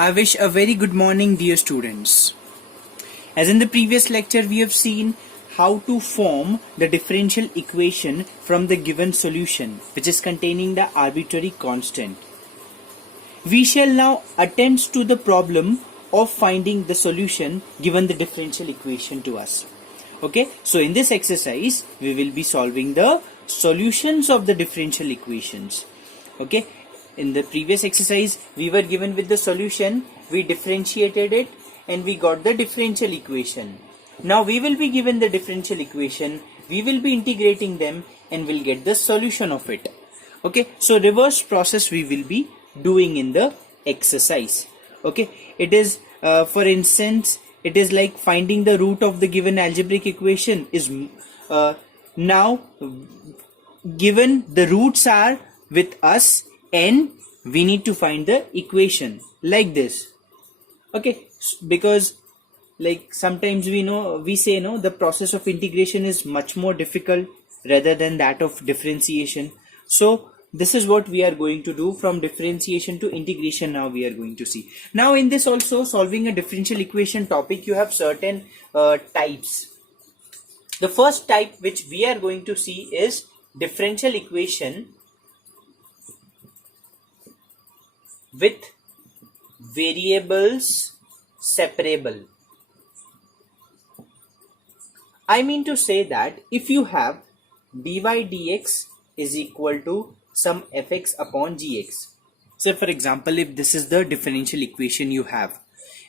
I wish a very good morning, dear students. As in the previous lecture, we have seen how to form the differential equation from the given solution, which is containing the arbitrary constant. We shall now attempt to the problem of finding the solution given the differential equation to us. Okay, so in this exercise, we will be solving the solutions of the differential equations. Okay, in the previous exercise, we were given with the solution, we differentiated it, and we got the differential equation. Now we will be given the differential equation, we will be integrating them, and we'll get the solution of it. Okay, so reverse process we will be doing in the exercise. Okay, it is for instance, it is like finding the root of the given algebraic equation is now given the roots are with us and we need to find the equation like this. Okay, because like sometimes we say the process of integration is much more difficult rather than that of differentiation. So this is what we are going to do. From differentiation to integration now we are going to see. Now in this also, solving a differential equation topic, you have certain types. The first type which we are going to see is differential equation with variables separable. I mean to say that if you have dy dx is equal to some fx upon gx. So for example, if this is the differential equation you have,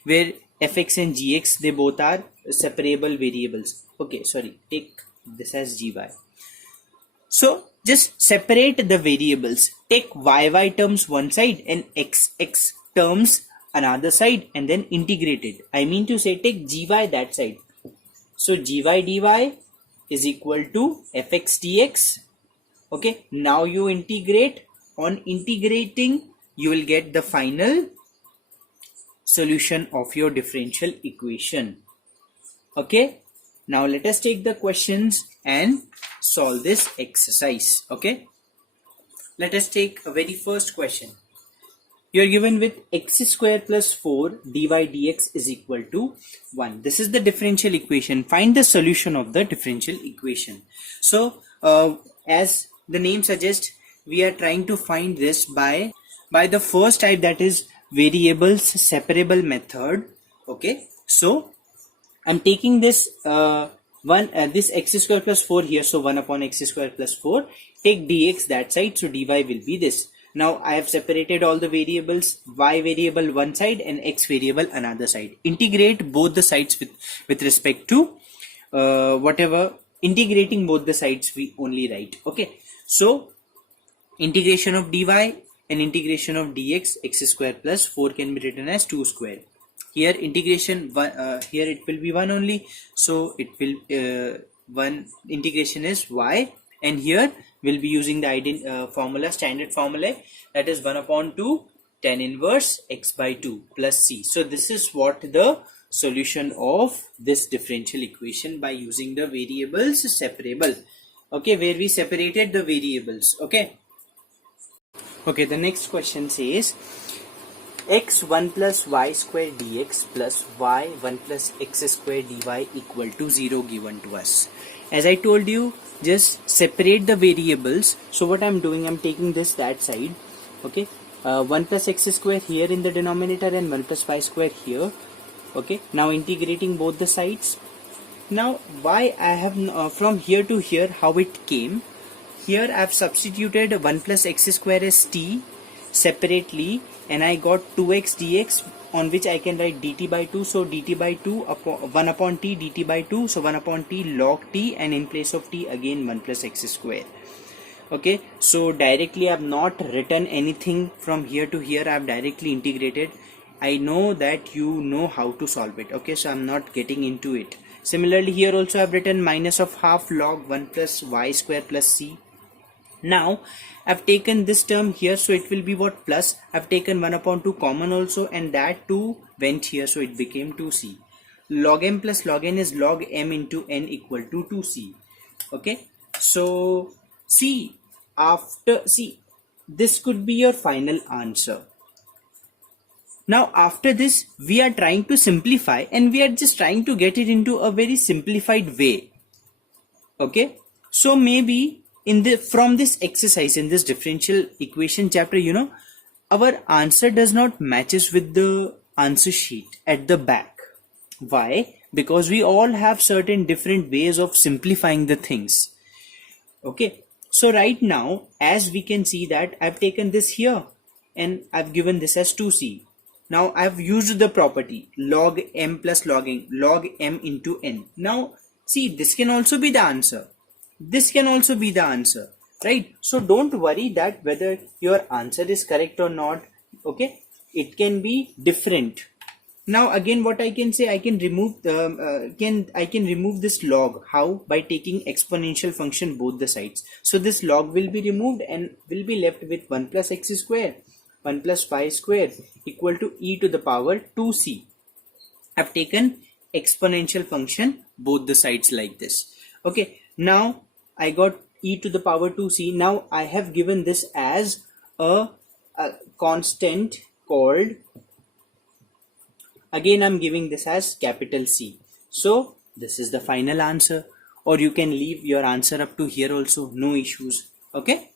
where fx and gx, they both are separable variables. Okay, sorry, take this as gy. So just separate the variables. Take y terms one side and x terms another side and then integrate it. I mean to say, take gy that side. So gy dy is equal to fx dx. Okay, now you integrate. On integrating, you will get the final solution of your differential equation. Okay, now let us take the questions and solve this exercise. Okay, let us take a very first question. You are given with x square plus 4 dy dx is equal to 1. This is the differential equation. Find the solution of the differential equation. So as the name suggests, we are trying to find this by the first type, that is variables separable method. Okay, so I'm taking this this x square plus 4 here, so 1 upon x square plus 4. Take dx that side, so dy will be this. Now I have separated all the variables, y variable one side and x variable another side. Integrate both the sides with respect to whatever. Integrating both the sides we only write. Okay, so integration of dy and integration of dx, x square plus 4 can be written as 2 square. Here integration here it will be 1 only, so it will 1 integration is y, and here we'll be using the formula, standard formula, that is 1 upon 2 tan inverse x by 2 plus c. So this is what the solution of this differential equation by using the variables separable. Okay, where we separated the variables. Okay, the next question says x1 plus y square dx plus y1 plus x square dy equal to 0 given to us. As I told you, just separate the variables. So what I'm doing, I'm taking this that side. Okay, 1 plus x square here in the denominator and 1 plus y square here. Okay, now integrating both the sides. Now why I have from here to here, how it came. Here I have substituted 1 plus x square as t separately, and I got 2x dx, on which I can write dt by 2. So dt by 2 upon 1 upon t dt by 2. So 1 upon t log t, and in place of t again 1 plus x square. Okay, so directly I have not written anything from here to here. I have directly integrated. I know that you know how to solve it. Okay, so I'm not getting into it. Similarly here also I have written minus of half log 1 plus y square plus c. Now I've taken this term here, so it will be what, plus. I've taken 1 upon 2 common also, and that 2 went here, so it became 2c. Log m plus log n is log m into n equal to 2c. Okay, so see, this could be your final answer. Now after this, we are trying to simplify, and we are just trying to get it into a very simplified way. Okay, so maybe in the from this exercise, in this differential equation chapter, our answer does not matches with the answer sheet at the back. Why? Because we all have certain different ways of simplifying the things. Okay, so right now, as we can see that I've taken this here and I've given this as 2c. Now I've used the property log m plus log m into n. Now see, this can also be the answer. This can also be the answer, right? So don't worry that whether your answer is correct or not. Okay, it can be different. Now again, what I can say, I can remove I can remove this log. How? By taking exponential function both the sides. So this log will be removed and will be left with 1 plus x square 1 plus y square equal to e to the power 2c. I've taken exponential function both the sides like this. Okay, now I got e to the power 2c. Now I have given this as a constant called, again I'm giving this as capital C. So this is the final answer, or you can leave your answer up to here also, no issues. Okay,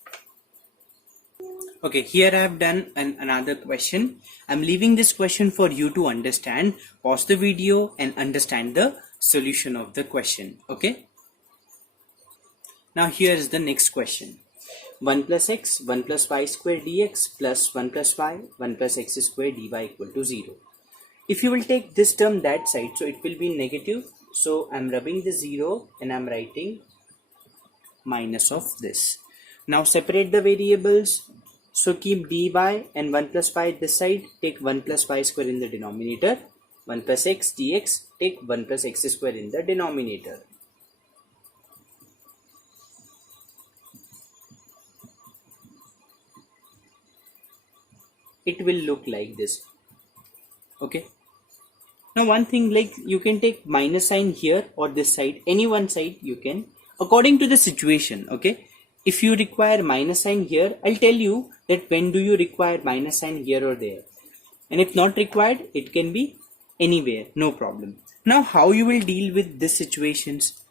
here I have done another question. I'm leaving this question for you to understand. Pause the video and understand the solution of the question. Okay, now here is the next question. 1 plus x 1 plus y square dx plus 1 plus y 1 plus x square dy equal to 0. If you will take this term that side, so it will be negative. So I'm rubbing the 0 and I'm writing minus of this. Now separate the variables. So keep dy and 1 plus y this side. Take 1 plus y square in the denominator. 1 plus x dx. Take 1 plus x square in the denominator. It will look like this. Okay, now one thing, like you can take minus sign here or this side, any one side you can, according to the situation. Okay, if you require minus sign here, I'll tell you that when do you require minus sign here or there, and if not required, it can be anywhere, no problem. Now how you will deal with these situations?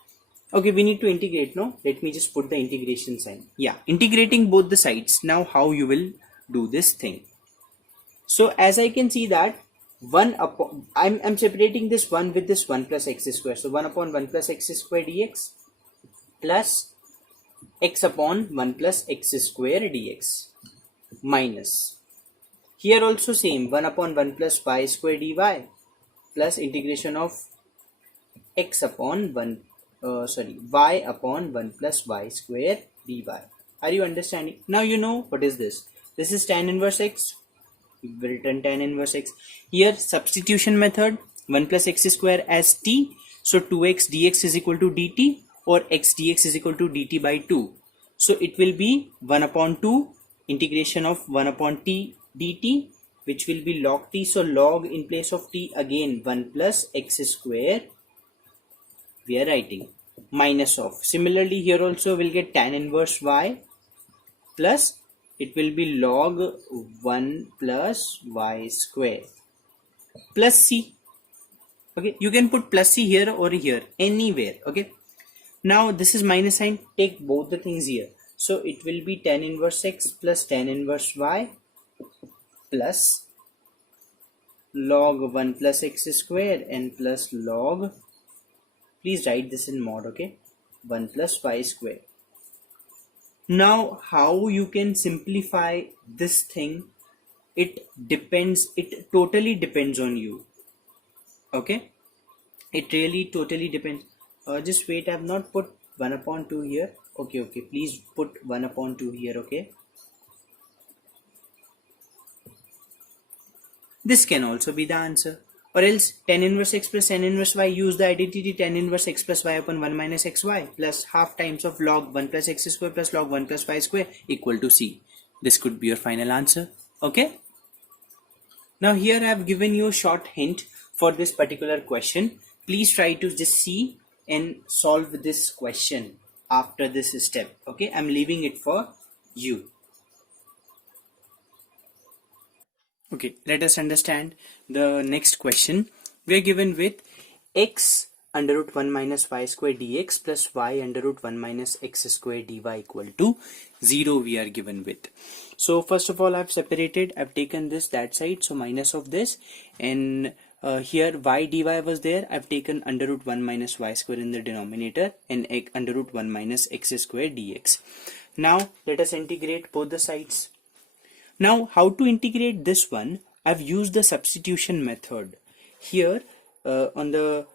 Okay, we need to integrate. No, let me just put the integration sign. Yeah, integrating both the sides. Now how you will do this thing? So as I can see that 1 upon, I'm separating this 1 with this 1 plus x square. So 1 upon 1 plus x square dx plus x upon 1 plus x square dx minus. Here also same, 1 upon 1 plus y square dy plus integration of x upon 1 y upon 1 plus y square dy. Are you understanding? Now you know what is this. This is tan inverse x. We will return tan inverse x. Here substitution method, 1 plus x square as t. So 2x dx is equal to dt, or x dx is equal to dt by 2. So it will be 1 upon 2 integration of 1 upon t dt, which will be log t. So log in place of t, again 1 plus x square we are writing minus of. Similarly here also we'll get tan inverse y plus it will be log 1 plus y square plus c. Okay, you can put plus c here or here, anywhere. Okay, now this is minus sign, take both the things here. So it will be tan inverse x plus tan inverse y plus log 1 plus x square and plus log, please write this in mod, okay, 1 plus y square. Now how you can simplify this thing, it depends, it totally depends on you. Okay, it really totally depends. Just wait, I have not put 1 upon 2 here. Okay, please put 1 upon 2 here. Okay, this can also be the answer. Or else tan inverse x plus tan inverse y, use the identity tan inverse x plus y upon 1 minus xy plus half times of log 1 plus x square plus log 1 plus y square equal to c. This could be your final answer. Okay, now here I have given you a short hint for this particular question. Please try to just see and solve this question after this step. Okay, I'm leaving it for you. Okay, let us understand the next question. We are given with x under root 1 minus y square dx plus y under root 1 minus x square dy equal to 0 we are given with. So first of all, I've separated, I've taken this that side, so minus of this, and here y dy was there, I've taken under root 1 minus y square in the denominator and under root 1 minus x square dx. Now let us integrate both the sides. Now, how to integrate this one? I've used the substitution method. Here, here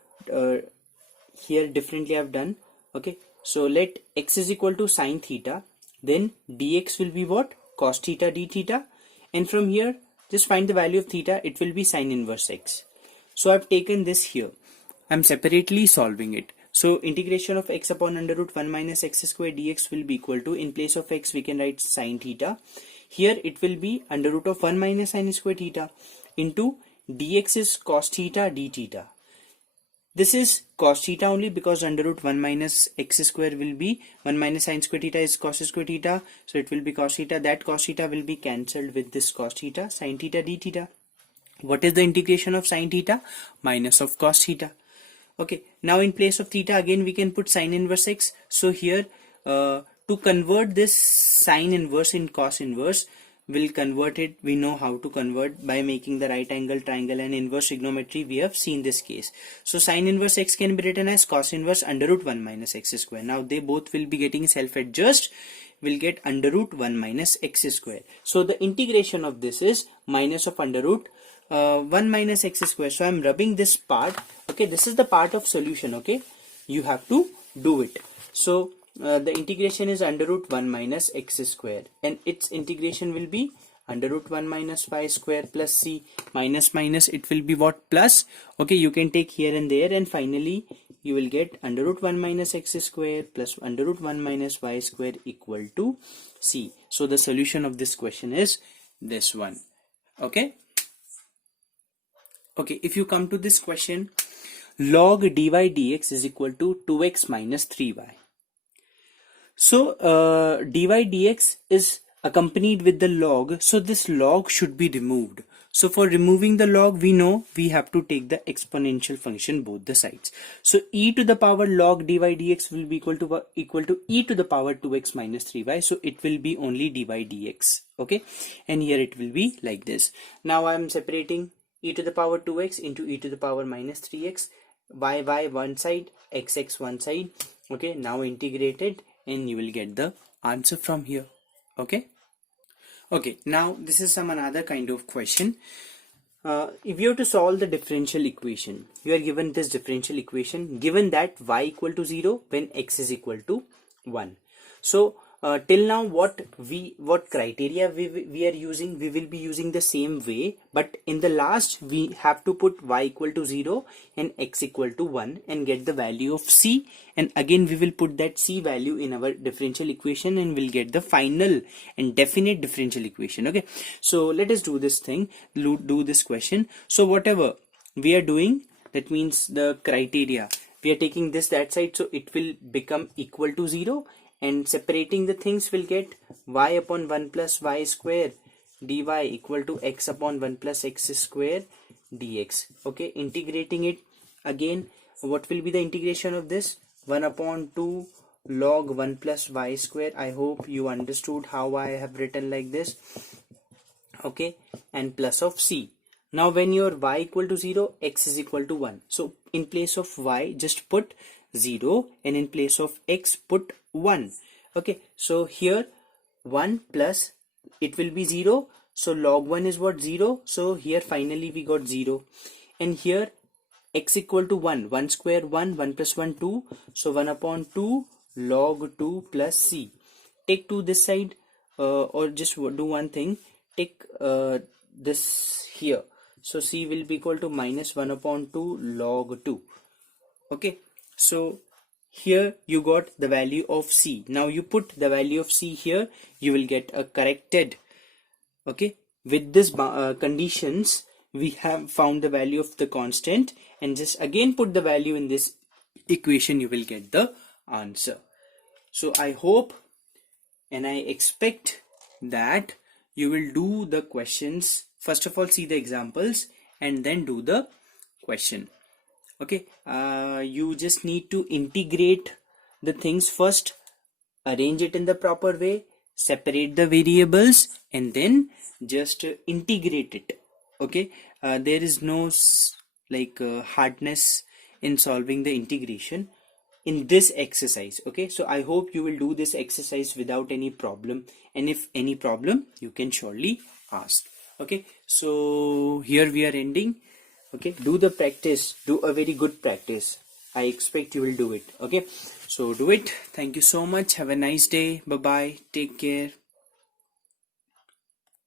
differently I've done. Okay, so let x is equal to sine theta. Then dx will be what? Cos theta d theta. And from here, just find the value of theta. It will be sine inverse x. So I've taken this here. I'm separately solving it. So integration of x upon under root 1 minus x square dx will be equal to, in place of x we can write sine theta. Here it will be under root of 1 minus sine square theta into dx is cos theta d theta. This is cos theta only because under root 1 minus x square will be 1 minus sine square theta is cos square theta. So it will be cos theta. That cos theta will be cancelled with this cos theta, sine theta d theta. What is the integration of sine theta? Minus of cos theta. Okay, now in place of theta again we can put sine inverse x. So here to convert this sine inverse in cos inverse, we'll convert it. We know how to convert by making the right angle triangle and inverse trigonometry. We have seen this case. So sine inverse x can be written as cos inverse under root 1 minus x square. Now they both will be getting self-adjust. We'll get under root 1 minus x square. So the integration of this is minus of under root 1 minus x square. So I'm rubbing this part. Okay, this is the part of solution. Okay, you have to do it. So the integration is under root 1 minus x square, and its integration will be under root 1 minus y square plus c, minus minus it will be what? Plus. Okay, you can take here and there, and finally you will get under root 1 minus x square plus under root 1 minus y square equal to c. So the solution of this question is this one. Okay. Okay, if you come to this question, log dy dx is equal to 2x minus 3y. So dy dx is accompanied with the log, so this log should be removed. So for removing the log, we know we have to take the exponential function both the sides. So e to the power log dy dx will be equal to e to the power 2x minus 3y. So it will be only dy dx. Okay, and here it will be like this. Now I am separating e to the power 2x into e to the power minus 3x, y one side, x one side. Okay, now integrate it and you will get the answer from here. Okay. Okay, now this is some another kind of question. If you have to solve the differential equation, you are given this differential equation given that y equal to 0 when x is equal to 1. So till now what criteria we are using, we will be using the same way, but in the last we have to put y equal to 0 and x equal to 1 and get the value of c, and again we will put that c value in our differential equation and we'll get the final and definite differential equation. Okay, so let us do this thing, do this question. So whatever we are doing, that means the criteria, we are taking this that side, so it will become equal to 0, and separating the things will get y upon 1 plus y square dy equal to x upon 1 plus x square dx. Okay, integrating it again, what will be the integration of this? 1 upon 2 log 1 plus y square. I hope you understood how I have written like this. Okay, and plus of c. Now when your y equal to 0, x is equal to 1. So in place of y just put 0 and in place of x put 1. Okay, so here 1 plus it will be 0. So log 1 is what? 0. So here finally we got 0. And here x equal to 1. 1 square 1. 1 plus 1 2. So 1 upon 2 log 2 plus c. Take 2 this side, or just do one thing. Take this here. So c will be equal to minus 1 upon 2 log 2. Okay, so here you got the value of c. Now you put the value of c here, you will get a corrected. Okay, with this conditions we have found the value of the constant, and just again put the value in this equation, you will get the answer. So I hope and I expect that you will do the questions first of all see the examples and then do the question. Okay, you just need to integrate the things first, arrange it in the proper way, separate the variables, and then just integrate it. Okay, there is no hardness in solving the integration in this exercise. Okay, so I hope you will do this exercise without any problem, and if any problem you can surely ask. Okay, so here we are ending. Okay, do the practice, do a very good practice. I expect you will do it. Okay, so do it. Thank you so much. Have a nice day. Bye bye. Take care.